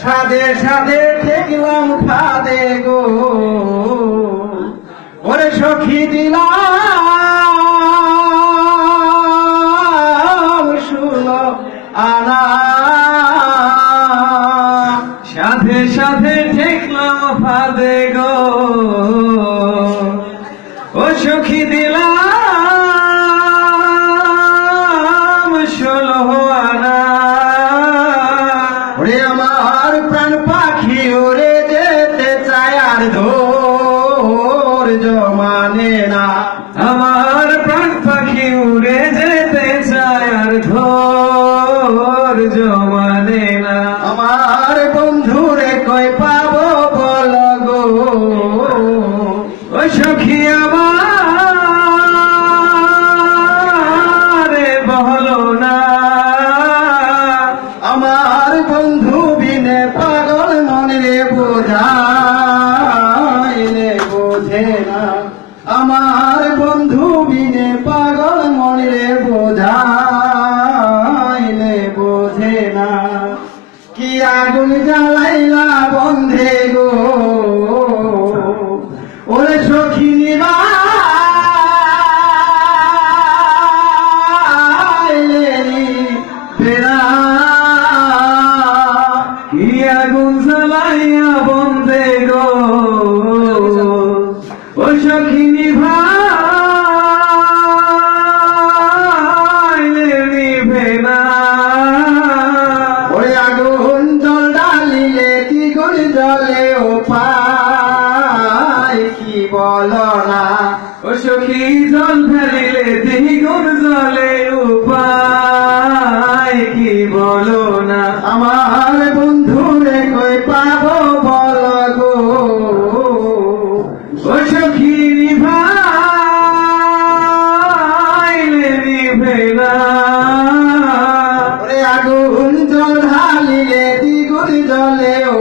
সাদে সাদে ঠেকলাম ফাদে গো, ওরে সখী দিলাম 16 আনা। সাধে সাধে ঠেকলাম ফাদে গো, ও সখী দিলাম 16 আনা। ওরে আমার প্রাণ পাখি উড়ে যেতে চায় আর ধৈর্য মানে না। আমার প্রাণ পাখি উড়ে যেতে চায় আর ধৈর্য মানে না। আমার বন্ধুরে কই পাবো বল গো, ও সখী আমার বলো না। আমার বন্ধু বিনে পাগল মনে বোঝাইলে বোঝে না। আমার বন্ধু বিনে পাগল মনে বোঝাইলে বোঝে না। কি আগুন জ্বালাইলা বন্ধে গো, ওরে সখী কি আগুন জ্বালাইয়া বন্ধে গো, ও সখী নিভাইলে নিভে না। ওই আগুন জল ঢালিলে কি গুণ জলে ও পায় কি বলো না। ও সখী জল ঢালিলে দ্বিগুণ জলে উপায় কি বলো না। আমার বন্ধুরে কই পাবো বল গো, ও সখী নিভাইলে নিভে না। ওরে আগুন জল ঢালিলে দ্বিগুণ জলে ও